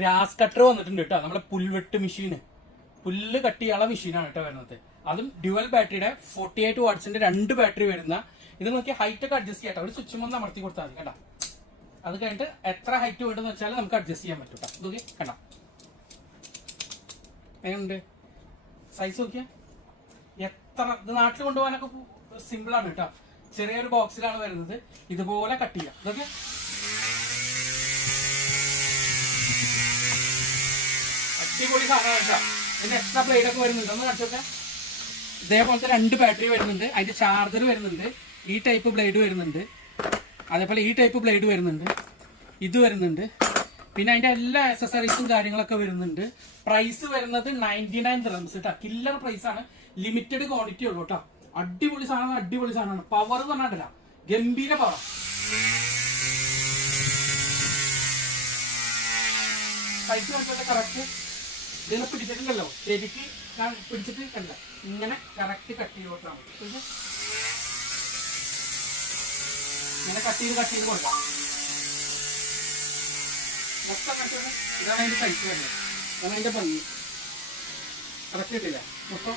Grass cutter വന്നിട്ടുണ്ട് കേട്ടോ. നമ്മുടെ പുൽവെട്ട് മെഷീന്, പുല്ല് കട്ട് ചെയ്യാനുള്ള മെഷീനാണ് കേട്ടോ വരുന്നത്. അതും ഡ്യുവൽ ബാറ്ററിയുടെ 48 വാട്ട്സിന്റെ 2 ബാറ്ററി വരുന്ന. ഇത് നോക്കി ഹൈറ്റ് ഒക്കെ അഡ്ജസ്റ്റ് ചെയ്യാം. ഒരു സ്വിച്ച് ഒന്ന് അമർത്തി കൊടുത്താൽ മതി കേട്ടോ. അത് കഴിഞ്ഞിട്ട് എത്ര ഹൈറ്റ് വേണ്ടെന്ന് വെച്ചാൽ നമുക്ക് അഡ്ജസ്റ്റ് ചെയ്യാൻ പറ്റും കേട്ടോ. ഇതൊക്കെ കണ്ട എങ്ങനെയുണ്ട് സൈസ് നോക്കിയാ. എത്ര ഇത് നാട്ടിൽ കൊണ്ടുപോകാനൊക്കെ സിമ്പിൾ ആണ് കേട്ടോ. ചെറിയൊരു ബോക്സിലാണ് വരുന്നത്. ഇതുപോലെ കട്ട് ചെയ്യാം. ഇതൊക്കെ അടിപൊളി സാധനമാണ് കേട്ടോ. ഇതിന്റെ എക്സ്ട്രാ ബ്ലേഡ് ഒക്കെ വരുന്നുണ്ട്. ഒന്ന് കാണിച്ചോക്കെ. ഇതേപോലത്തെ 2 ബാറ്ററി വരുന്നുണ്ട്. അതിന്റെ ചാർജർ വരുന്നുണ്ട്. ഈ ടൈപ്പ് ബ്ലേഡ് വരുന്നുണ്ട്. അതേപോലെ ഈ ടൈപ്പ് ബ്ലേഡ് വരുന്നുണ്ട്. ഇത് വരുന്നുണ്ട്. പിന്നെ അതിന്റെ എല്ലാ ആക്സസറീസും കാര്യങ്ങളൊക്കെ വരുന്നുണ്ട്. പ്രൈസ് വരുന്നത് 99 ദിർഹംസ് കേട്ടോ. കില്ലർ പ്രൈസ് ആണ്. ലിമിറ്റഡ് ക്വാണ്ടിറ്റി ഉള്ളൂ കേട്ടോ. അടിപൊളി സാധനമാണ്. അടിപൊളി സാധനമാണ്. പവർ പറഞ്ഞിട്ടില്ല, ഗംഭീര പവർ. സൈസ് നോക്കിയാൽ കറക്റ്റ് ഇതിനെ പിടിച്ചിട്ടുണ്ടല്ലോ. ശരിക്ക് ഞാൻ പിടിച്ചിട്ട് കണ്ട ഇങ്ങനെ കറക്റ്റ് കട്ട് ചെയ്തോട്ടാണ്. ഇങ്ങനെ കട്ട് ചെയ്ത് കൊടുക്കാം. മൊത്തം കട്ടിട്ട് ഇതാണ് അതിന്റെ സൈസ് വരുന്നത്. അതാണ് അതിന്റെ ഭംഗി. കറക്റ്റ് കിട്ടില്ല മൊത്തം.